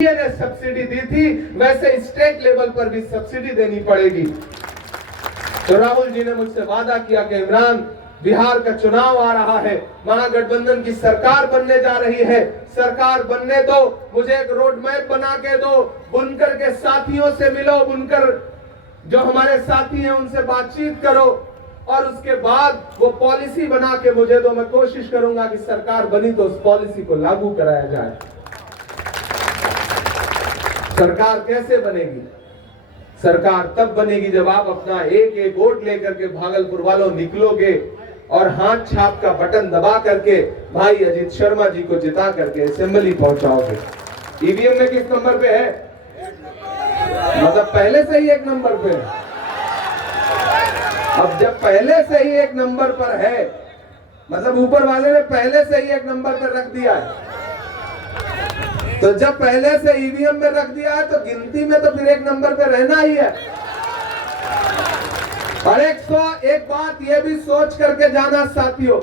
ने सब्सिडी दी थी, वैसे स्टेट लेवल पर भी सब्सिडी देनी पड़ेगी। तो राहुल जी ने मुझसे वादा किया कि इमरान, बिहार का चुनाव आ रहा है, महागठबंधन की सरकार बनने जा रही है, सरकार बनने दो, मुझे एक रोड मैप बना के दो, बुनकर के साथियों से मिलो, बुनकर जो हमारे साथी हैं उनसे बातचीत करो और उसके बाद वो पॉलिसी बना के मुझे दो। मैं कोशिश करूंगा कि सरकार बनी तो उस पॉलिसी को लागू कराया जाए। सरकार कैसे बनेगी? सरकार तब बनेगी जब आप अपना एक एक वोट लेकर के भागलपुर वालों निकलोगे और हाथ छाप का बटन दबा करके भाई अजीत शर्मा जी को जिता करके असेंबली पहुंचाओगे। ईवीएम में किस नंबर पे है? मतलब पहले से ही एक नंबर पे है। अब जब पहले से ही एक नंबर पर है, मतलब ऊपर वाले ने पहले से ही एक नंबर पर रख दिया है, तो जब पहले से ईवीएम में रख दिया है तो गिनती में तो फिर एक नंबर पे रहना ही है। और एक बात ये भी सोच करके जाना साथियों,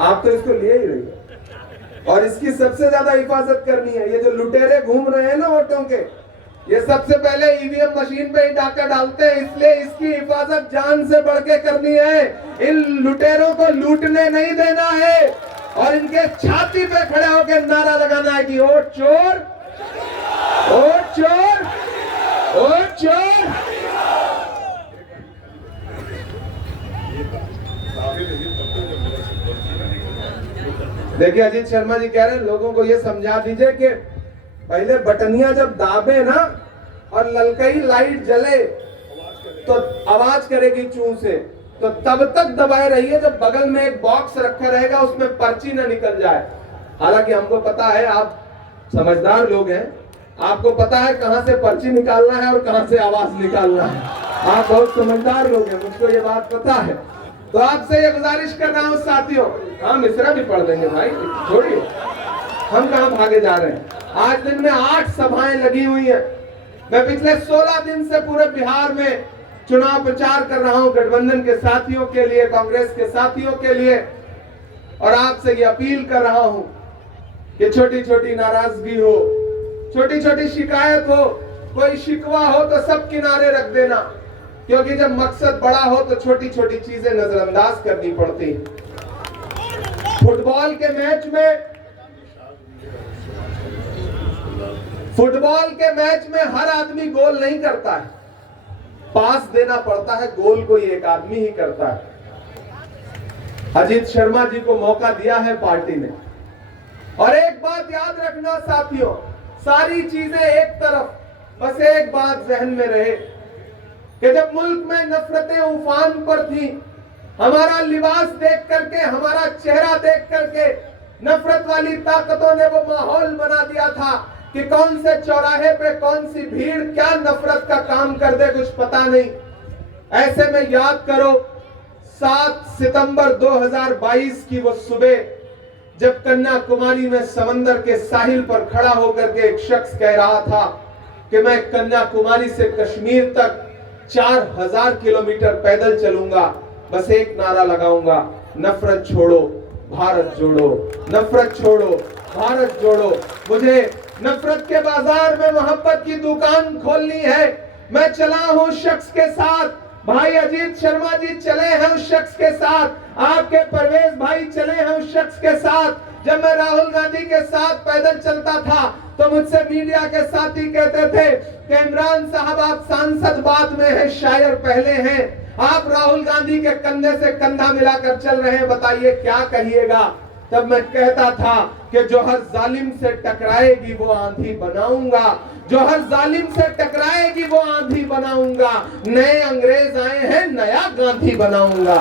आप तो इसको ले ही रही है और इसकी सबसे ज्यादा हिफाजत करनी है। ये जो लुटेरे घूम रहे हैं ना वोटों के, ये सबसे पहले ईवीएम मशीन पे ही डाका डालते हैं, इसलिए इसकी हिफाजत जान से बढ़ के करनी है। इन लुटेरों को लूटने नहीं देना है और इनके छाती पे खड़े होकर नारा लगाना है कि वोट चोर, वोट चोर, वोट चोर। देखिए अजीत शर्मा जी कह रहे हैं लोगों को ये समझा दीजिए कि पहले बटनिया जब दाबे ना और ललकई लाइट जले तो आवाज करेगी चूं से, तो तब तक दबाए रहिए जब बगल में एक बॉक्स रखा रहेगा उसमें पर्ची ना निकल जाए। हालांकि हमको पता है आप समझदार लोग हैं, आपको पता है कहां से पर्ची निकालना है और कहां से आवाज निकालना है। आप बहुत समझदार लोग हैं, मुझको ये बात पता है। तो आपसे ये गुजारिश कर रहा हूं साथियों, हम मिश्रा भी पढ़ देंगे भाई, छोड़िए, हम कहां भागे जा रहे हैं। आज दिन में 8 सभाएं लगी हुई है। मैं पिछले 16 दिन से पूरे बिहार में चुनाव प्रचार कर रहा हूं गठबंधन के साथियों के लिए, कांग्रेस के साथियों के लिए, और आपसे ये अपील कर रहा हूं कि छोटी छोटी नाराजगी हो, छोटी छोटी शिकायत हो, कोई शिकवा हो तो सब किनारे रख देना, क्योंकि जब मकसद बड़ा हो तो छोटी छोटी चीजें नजरअंदाज करनी पड़ती। फुटबॉल के मैच में हर आदमी गोल नहीं करता है, पास देना पड़ता है, गोल कोई एक आदमी ही करता है। अजीत शर्मा जी को मौका दिया है पार्टी ने। और एक बात याद रखना साथियों, सारी चीजें एक तरफ, बस एक बात जहन में रहे कि जब मुल्क में नफरतें उफान पर थी, हमारा लिबास देख करके, हमारा चेहरा देख करके नफरत वाली ताकतों ने वो माहौल बना दिया था कि कौन से चौराहे पे कौन सी भीड़ क्या नफरत का काम कर दे कुछ पता नहीं। ऐसे में याद करो 7 सितंबर 2022 की वो सुबह, जब कन्याकुमारी में समंदर के साहिल पर खड़ा होकर के एक शख्स कह रहा था कि मैं कन्याकुमारी से कश्मीर तक 4000 किलोमीटर पैदल चलूंगा, बस एक नारा लगाऊंगा, नफरत छोड़ो भारत जोड़ो, नफरत छोड़ो भारत जोड़ो। मुझे नफरत के बाजार में मोहब्बत की दुकान खोलनी है। मैं चला हूं शख्स के साथ, भाई अजीत शर्मा जी चले हैं उस शख्स के साथ, आपके परवेज भाई चले हैं उस शख्स के साथ। जब मैं राहुल गांधी के साथ पैदल चलता था तो मुझसे मीडिया के साथी कहते थे कि इमरान साहब आप सांसद बाद में हैं, शायर पहले हैं, आप राहुल गांधी के कंधे से कंधा मिलाकर चल रहे हैं, बताइए क्या कहिएगा। तब मैं कहता था कि जो हर जालिम से टकराएगी वो आंधी बनाऊंगा, जो हर जालिम से टकराएगी वो आंधी बनाऊंगा, नए अंग्रेज आए हैं नया गांधी बनाऊंगा।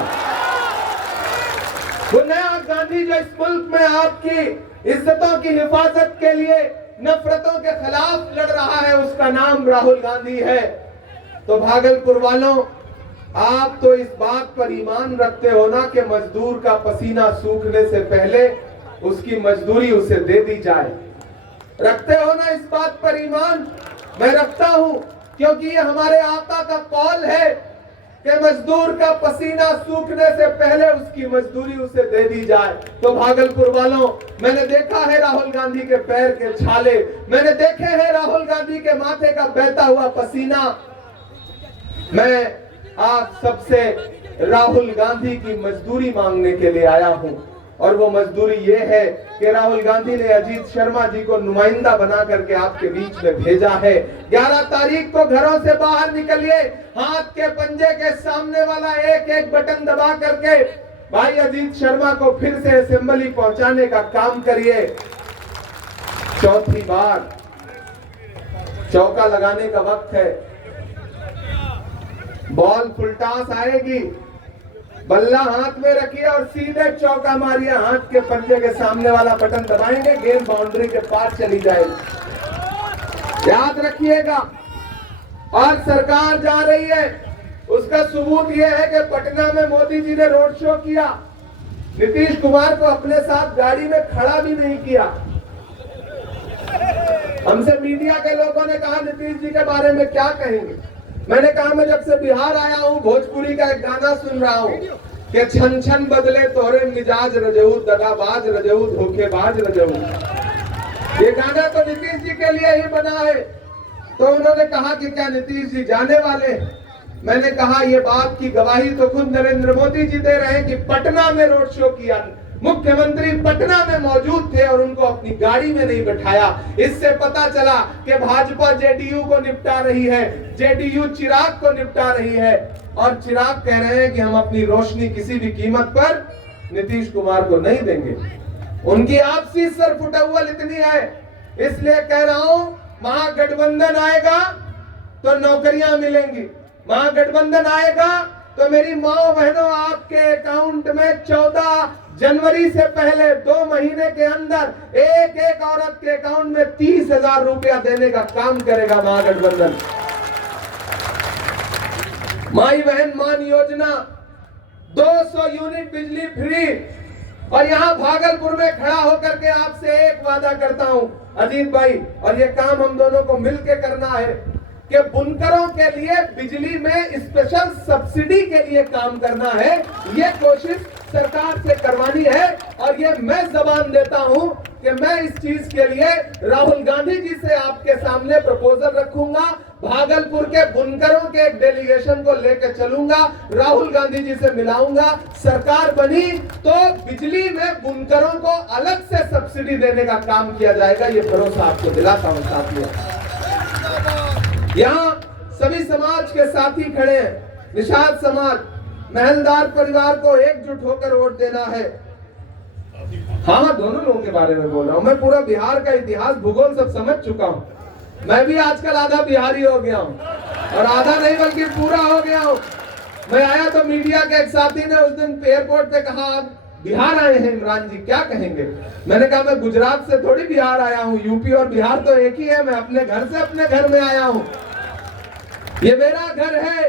वो नया गांधी जो इस मुल्क में आपकी इज्जतों की हिफाजत के लिए नफरतों के खिलाफ लड़ रहा है, उसका नाम राहुल गांधी है। तो भागलपुर वालों, आप तो इस बात पर ईमान रखते हो ना कि मजदूर का पसीना सूखने से पहले उसकी मजदूरी उसे दे दी जाए, रखते हो ना इस बात पर ईमान? मैं रखता हूं, क्योंकि ये हमारे आका का कौल है कि मजदूर का पसीना सूखने से पहले उसकी मजदूरी उसे दे दी जाए। तो भागलपुर वालों, मैंने देखा है राहुल गांधी के पैर के छाले, मैंने देखे हैं राहुल गांधी के माथे का बहता हुआ पसीना। मैं आप सबसे राहुल गांधी की मजदूरी मांगने के लिए आया हूं, और वो मजदूरी ये है कि राहुल गांधी ने अजीत शर्मा जी को नुमाइंदा बना करके आपके बीच में भेजा है। 11 तारीख को घरों से बाहर निकलिए, हाथ के पंजे के सामने वाला एक एक बटन दबा करके भाई अजीत शर्मा को फिर से असेंबली पहुंचाने का काम करिए। चौथी बार चौका लगाने का वक्त है। बॉल फुलटास आएगी, बल्ला हाथ में रखिए और सीधे चौका मारिए। हाथ के पंजे के सामने वाला बटन दबाएंगे, गेंद बाउंड्री के पार चली जाएगी, याद रखिएगा। और सरकार जा रही है, उसका सबूत यह है कि पटना में मोदी जी ने रोड शो किया, नीतीश कुमार को अपने साथ गाड़ी में खड़ा भी नहीं किया। हमसे मीडिया के लोगों ने कहा नीतीश जी के बारे में क्या कहेंगे। मैंने कहा मैं जब से बिहार आया हूं, भोजपुरी का एक गाना सुन रहा हूं कि छन छन बदले तोरे मिजाज रजऊ, दगाबाज रजऊ, धोखेबाज रजऊ। ये गाना तो नीतीश जी के लिए ही बना है। तो उन्होंने कहा कि क्या नीतीश जी जाने वाले? मैंने कहा ये बात की गवाही तो खुद नरेंद्र मोदी जी दे रहे हैं कि पटना में रोड शो किया, मुख्यमंत्री पटना में मौजूद थे और उनको अपनी गाड़ी में नहीं बैठाया। इससे पता चला कि भाजपा जेडीयू को निपटा रही है, जेडीयू चिराग को निपटा रही है, और चिराग कह रहे हैं कि हम अपनी रोशनी किसी भी कीमत पर नीतीश कुमार को नहीं देंगे। उनकी आपसी सरफुटौल इतनी है, इसलिए कह रहा हूं महागठबंधन आएगा तो नौकरियां मिलेंगी, महागठबंधन आएगा तो मेरी माओ बहनों आपके अकाउंट में 14 जनवरी से पहले 2 महीने के अंदर एक एक औरत के अकाउंट में 30,000 रुपया देने का काम करेगा महागठबंधन। माई बहन मान योजना, 200 यूनिट बिजली फ्री। और यहां भागलपुर में खड़ा होकर के आपसे एक वादा करता हूं अजीत भाई, और ये काम हम दोनों को मिलकर करना है कि बुनकरों के लिए बिजली में स्पेशल सब्सिडी के लिए काम करना है। ये कोशिश सरकार से करवानी है, और ये मैं जबान देता हूं कि मैं इस चीज के लिए राहुल गांधी जी से आपके सामने प्रपोजल रखूंगा। भागलपुर के बुनकरों के एक डेलीगेशन को लेकर चलूंगा, राहुल गांधी जी से मिलाऊंगा। सरकार बनी तो बिजली में बुनकरों को अलग से सब्सिडी देने का काम किया जाएगा, ये भरोसा आपको दिलाता हूं साथियों। यहाँ सभी समाज के साथी खड़े हैं, निषाद समाज, महलदार परिवार को एकजुट होकर वोट देना है। हाँ, दोनों लोगों के बारे में बोल रहा हूँ मैं। पूरा बिहार का इतिहास भूगोल सब समझ चुका हूँ। मैं भी आजकल आधा बिहारी हो गया हूँ, और आधा नहीं बल्कि पूरा हो गया हूँ। मैं आया तो मीडिया के एक साथी ने उस दिन एयरपोर्ट पे कहा आप बिहार आए हैं इमरान जी, क्या कहेंगे? मैंने कहा मैं गुजरात से थोड़ी बिहार आया हूँ, यूपी और बिहार तो एक ही है। मैं अपने घर से अपने घर में आया हूँ, ये मेरा घर है।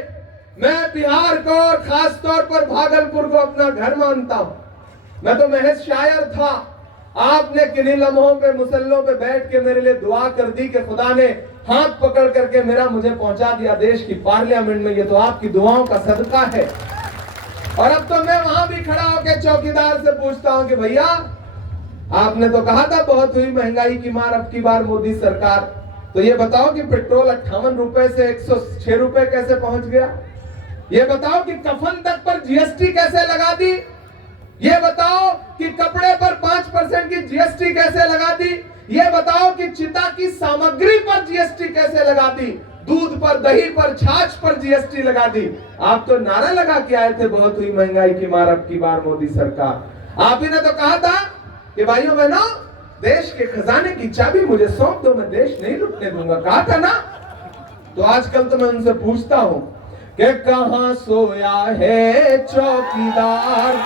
मैं बिहार को और खास तौर पर भागलपुर को अपना घर मानता हूँ। मैं तो महज शायर था। आपने किन्हीं लम्हों पे मुसल्लों पे बैठ के मेरे लिए दुआ कर दी कि खुदा ने हाथ पकड़ करके मुझे पहुंचा दिया देश की पार्लियामेंट में। ये तो आपकी दुआओं का सदका है। और अब तो मैं वहां भी खड़ा होकर चौकीदार से पूछता हूं कि भैया आपने तो कहा था बहुत हुई महंगाई की मार अब की बार मोदी सरकार, तो ये बताओ कि पेट्रोल 58 रुपए से 106 रुपए कैसे पहुंच गया? ये बताओ कि कफन तक पर जीएसटी कैसे लगा दी? ये बताओ कि कपड़े पर 5% की जीएसटी कैसे लगा दी? ये बताओ कि चिता की सामग्री पर जीएसटी कैसे लगा दी? दूध पर, दही पर, छाछ पर जीएसटी लगा दी। आप तो नारा लगा के आए थे बहुत हुई महंगाई की मार अब की बार मोदी सरकार। आप ही ने तो कहा था कि भाइयों बहनों देश के खजाने की चाबी मुझे सौंप दो, मैं देश नहीं लुटने दूंगा, कहा था ना। तो आजकल तो मैं उनसे पूछता हूं कि कहां सोया है चौकीदार,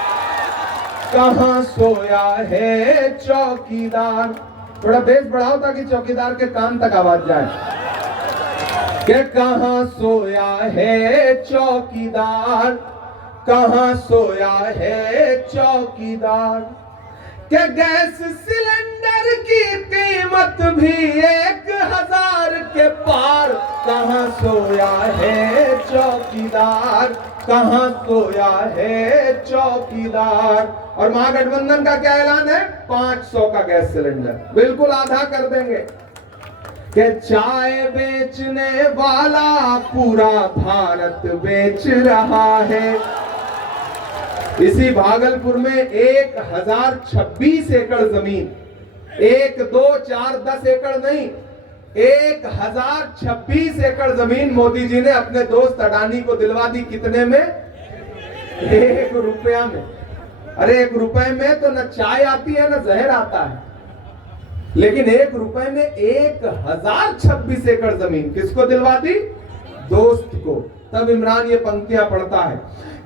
कहां सोया है चौकीदार? थोड़ा बेस बढ़ाओ ताकि चौकीदार के कान तक आवाज जाए कि कहां सोया है चौकीदार, कहां सोया है चौकीदार? कि गैस सिलेंडर की कीमत भी 1000 के पार, कहां सोया है चौकीदार, कहां सोया है चौकीदार। और महागठबंधन का क्या ऐलान है? 500 का गैस सिलेंडर, बिल्कुल आधा कर देंगे। कि चाय बेचने वाला पूरा भारत बेच रहा है। इसी भागलपुर में 1026 एकड़ जमीन, 1, 2, 4, 10 एकड़ नहीं, 1026 एकड़ जमीन मोदी जी ने अपने दोस्त अडानी को दिलवा दी। कितने में? 1 रुपया में। अरे 1 रुपए में तो न चाय आती है न जहर आता है, लेकिन 1 रुपए में 1026 एकड़ जमीन किसको दिलवा दी? दोस्त को। तब इमरान ये पंक्तियां पढ़ता है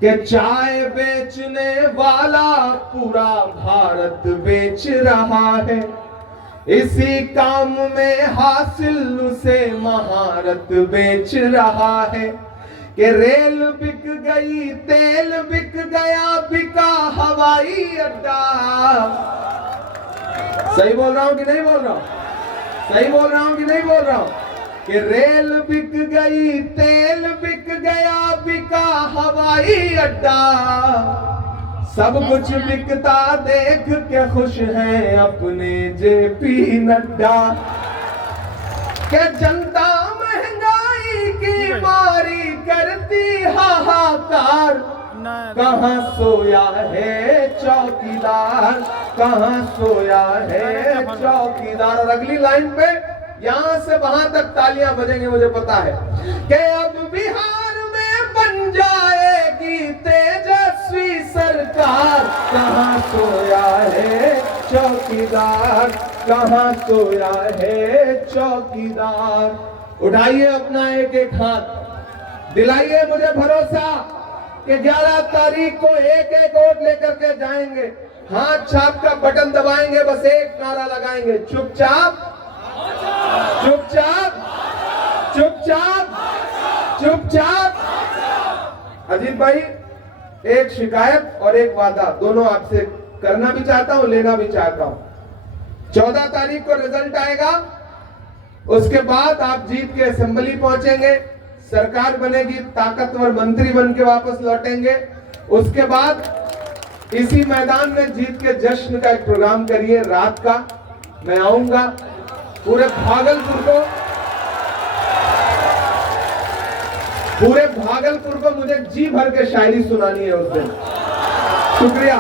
कि चाय बेचने वाला पूरा भारत बेच रहा है, इसी काम में हासिल उसे महारत बेच रहा है। कि रेल बिक गई, तेल बिक गया, बिका हवाई अड्डा। सही बोल रहा हूं कि नहीं बोल रहा हूं? सही बोल रहा हूं कि नहीं बोल रहा हूं? कि रेल बिक गई, तेल बिक गया, बिका हवाई अड्डा। सब कुछ बिकता देख के खुश हैं अपने जेपी नड्डा। के जनता महंगाई की मारी करती हाहाकार, कहां सोया है चौकीदार, कहां सोया है चौकीदार। और अगली लाइन पे यहां से वहां तक तालियां बजेंगे, मुझे पता है कि अब बिहार में बन जाएगी तेजस्वी सरकार, कहां सोया है चौकीदार, कहां सोया है चौकीदार। उठाइए अपना एक एक हाथ, दिलाइए मुझे भरोसा कि 11 तारीख को एक एक वोट लेकर के जाएंगे। हाथ छाप का बटन दबाएंगे, बस एक नारा लगाएंगे, चुपचाप चुपचाप चुपचाप चुपचाप। अजीत भाई, एक शिकायत और एक वादा दोनों आपसे करना भी चाहता हूं, लेना भी चाहता हूं। 14 तारीख को रिजल्ट आएगा, उसके बाद आप जीत के असेंबली पहुंचेंगे, सरकार बनेगी, ताकतवर मंत्री बन के वापस लौटेंगे। उसके बाद इसी मैदान में जीत के जश्न का एक प्रोग्राम करिए रात का। मैं आऊंगा, पूरे भागलपुर को मुझे जी भर के शायरी सुनानी है उस दिन। शुक्रिया।